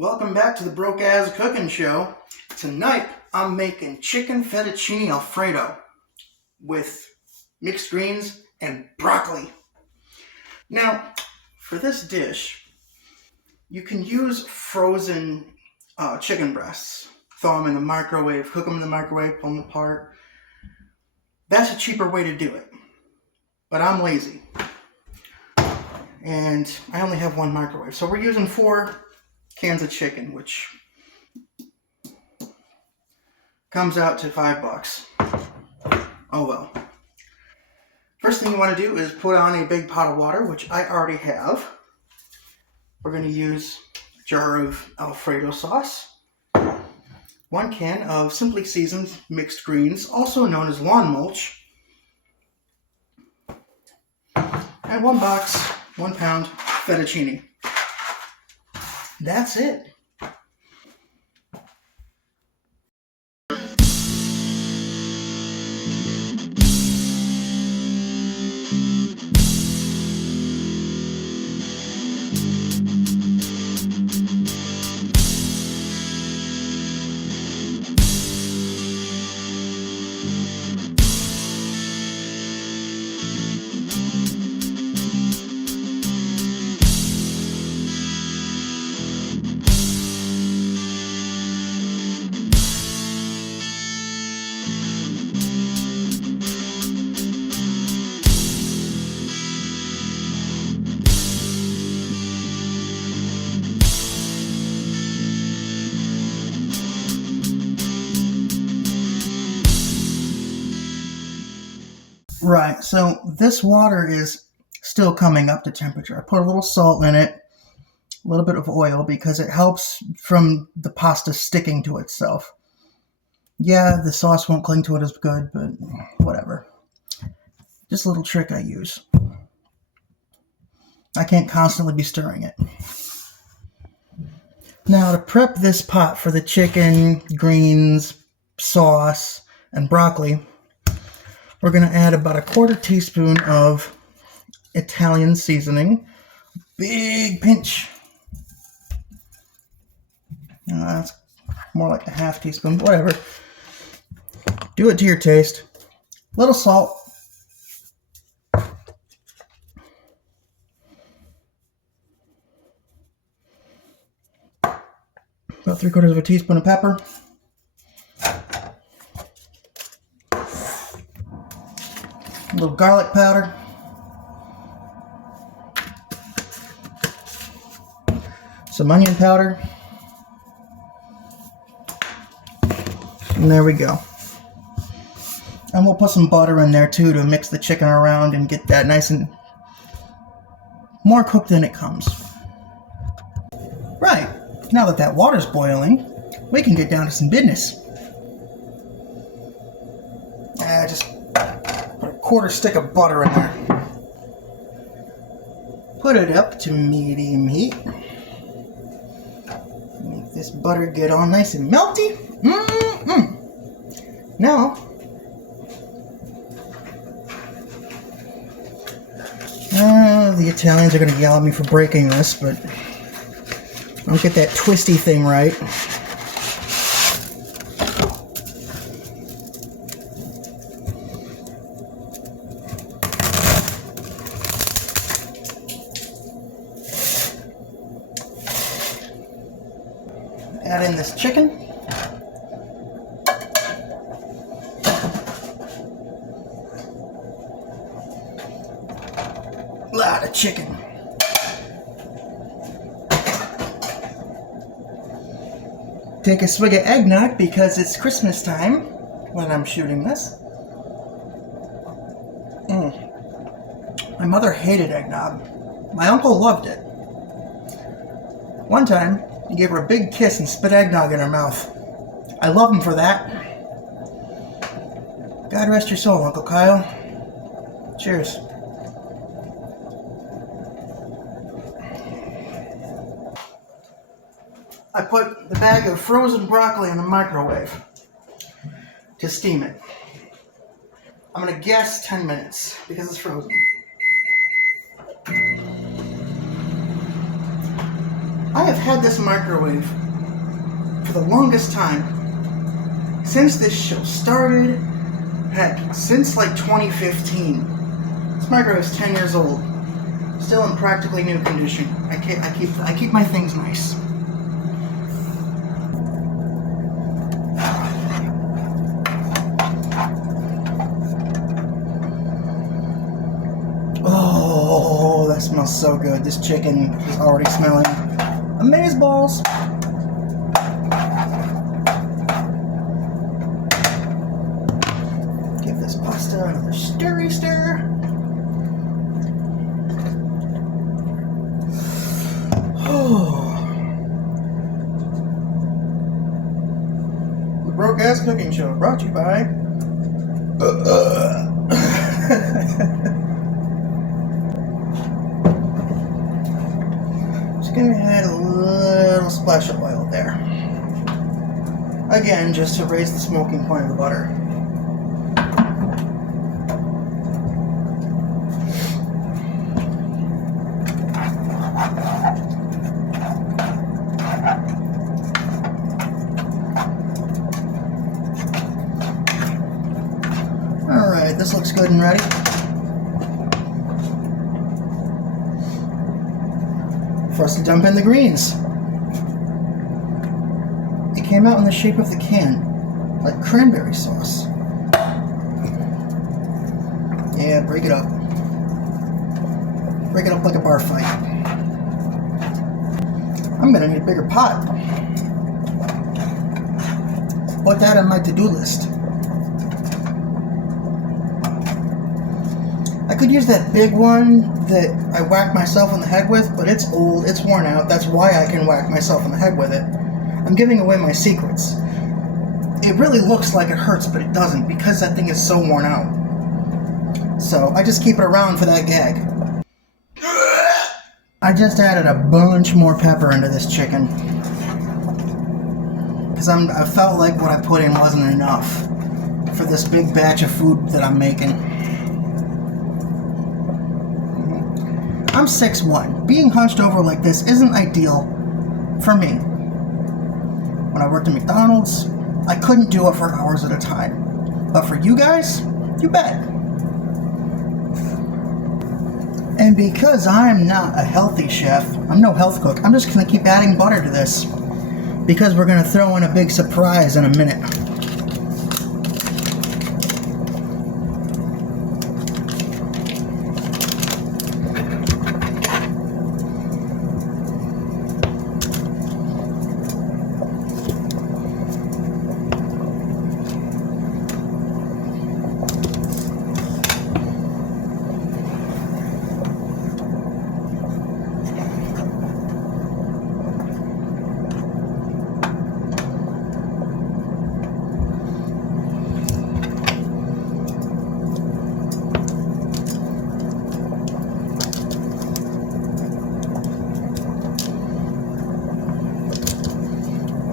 Welcome back to the Broke Ass Cooking Show. Tonight I'm making chicken fettuccine Alfredo with mixed greens and broccoli. Now, for this dish, you can use frozen chicken breasts. Thaw them in the microwave, cook them in the microwave, pull them apart. That's a cheaper way to do it. But I'm lazy. And I only have one microwave. So we're using 4 cans of chicken, which comes out to $5. Oh well. First thing you want to do is put on a big pot of water, which I already have. We're going to use a jar of Alfredo sauce, 1 can of simply seasoned mixed greens, also known as lawn mulch, and 1 box, 1 pound fettuccine. That's it. Right, so this water is still coming up to temperature. I put a little salt in it, a little bit of oil, because it helps from the pasta sticking to itself. Yeah, the sauce won't cling to it as good, but whatever. Just a little trick I use. I can't constantly be stirring it. Now, to prep this pot for the chicken, greens, sauce, and broccoli, we're going to add about a 1/4 teaspoon of Italian seasoning. Big pinch. That's more like a 1/2 teaspoon, but whatever. Do it to your taste. Little salt. About 3/4 teaspoon of pepper. A little garlic powder. Some onion powder. And there we go. And we'll put some butter in there too to mix the chicken around and get that nice and more cooked than it comes. Right, now that that water's boiling, we can get down to some business. Just put a 1/4 stick of butter in there. Put it up to medium heat. Make this butter get all nice and melty. Now, the Italians are going to yell at me for breaking this, but I'll get that twisty thing right. Add in this chicken. A lot of chicken. Take a swig of eggnog because it's Christmas time when I'm shooting this. My mother hated eggnog. My uncle loved it. One time, he gave her a big kiss and spit eggnog in her mouth. I love him for that. God rest your soul, Uncle Kyle. Cheers. I put the bag of frozen broccoli in the microwave to steam it. I'm going to guess 10 minutes because it's frozen. I have had this microwave for the longest time. Since this show started, heck, since like 2015. This microwave is 10 years old. Still in practically new condition. I keep my things nice. Oh, that smells so good. This chicken is already smelling amazeballs. Give this pasta another stirry stir. The Broke Ass Cooking Show, brought to you by Just gonna add a little splash of oil there. Again, just to raise the smoking point of the butter. Alright, this looks good and ready. For us to dump in the greens. It came out in the shape of the can, like cranberry sauce. Yeah, break it up. Break it up like a bar fight. I'm gonna need a bigger pot. Put that on my to-do list. I could use that big one that I whacked myself in the head with, but it's old, it's worn out. That's why I can whack myself in the head with it. I'm giving away my secrets. It really looks like it hurts, but it doesn't, because that thing is so worn out. So I just keep it around for that gag. I just added a bunch more pepper into this chicken, because I felt like what I put in wasn't enough for this big batch of food that I'm making. I'm 6'1". Being hunched over like this isn't ideal for me. When I worked at McDonald's, I couldn't do it for hours at a time. But for you guys, you bet. And because I'm not a healthy chef, I'm no health cook, I'm just going to keep adding butter to this. Because we're going to throw in a big surprise in a minute.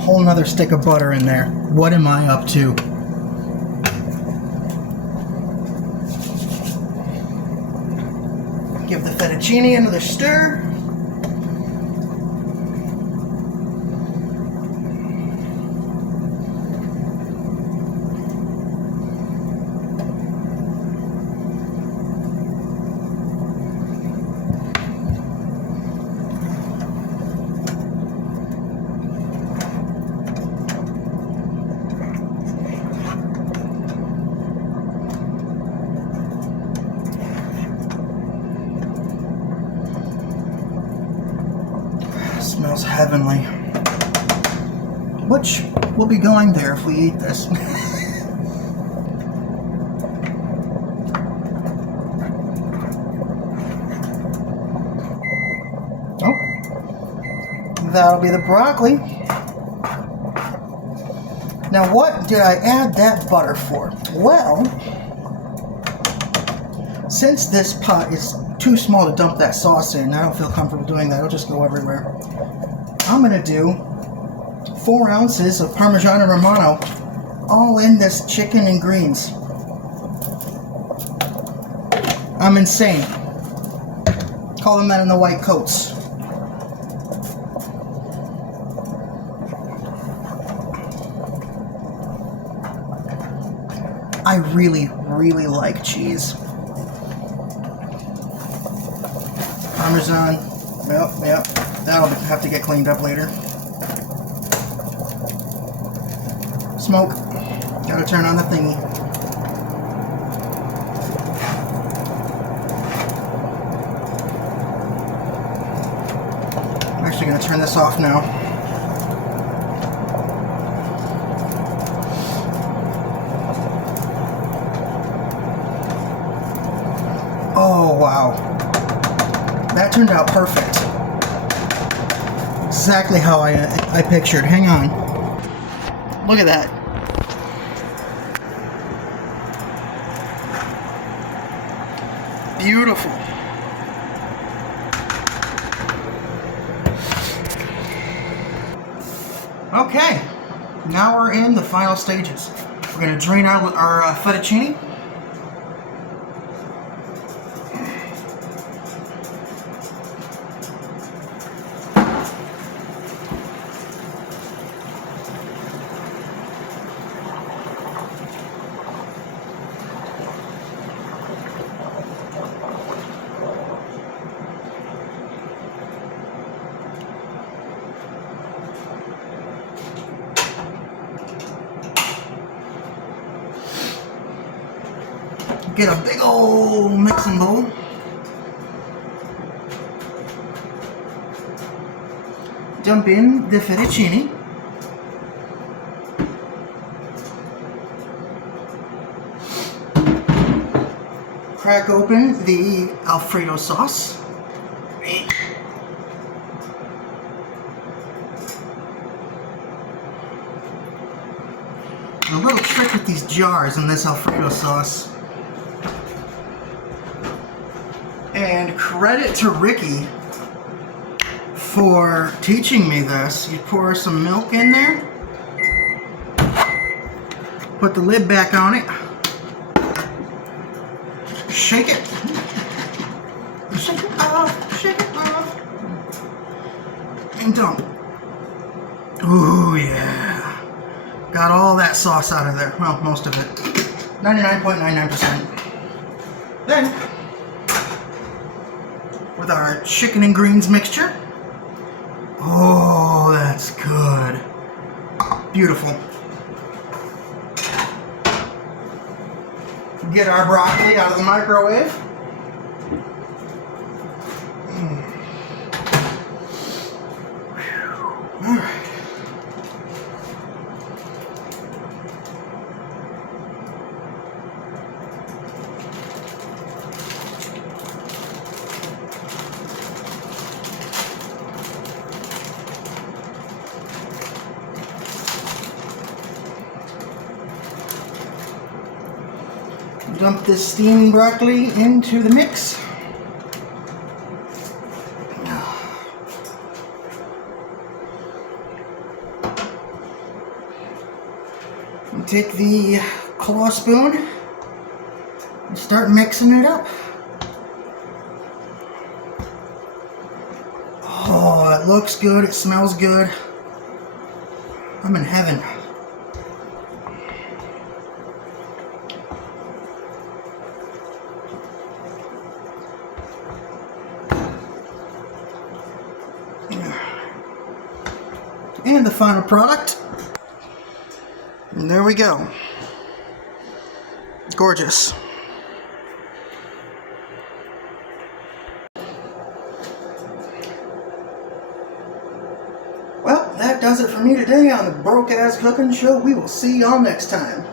Whole nother stick of butter in there. What am I up to? Give the fettuccine another stir. Smells heavenly. Which will be going there if we eat this. Oh, that'll be the broccoli. Now, what did I add that butter for? Well, since this pot is too small to dump that sauce in, I don't feel comfortable doing that. It'll just go everywhere. I'm going to do 4 ounces of Parmigiano Romano all in this chicken and greens. I'm insane. Call the men in the white coats. I really, really like cheese. Parmesan. Yep. That'll have to get cleaned up later. Smoke. Gotta turn on the thingy. I'm actually gonna turn this off now. Oh, wow. That turned out perfect. Exactly how I pictured. Hang on. Look at that. Beautiful. Okay. Now we're in the final stages. We're going to drain our fettuccine. Get a big old mixing bowl. Dump in the fettuccine. Crack open the Alfredo sauce. A little trick with these jars in this Alfredo sauce. And credit to Ricky for teaching me this. You pour some milk in there, put the lid back on it, shake it off, and dump. Ooh, yeah. Got all that sauce out of there. Well, most of it. 99.99%. Then, with our chicken and greens mixture. Oh, that's good. Beautiful. Get our broccoli out of the microwave. All right. Dump this steaming broccoli into the mix. And take the claw spoon and start mixing it up. Oh, it looks good, it smells good. I'm in heaven. And the final product. And there we go. Gorgeous. Well, that does it for me today on the Broke Ass Cooking Show. We will see y'all next time.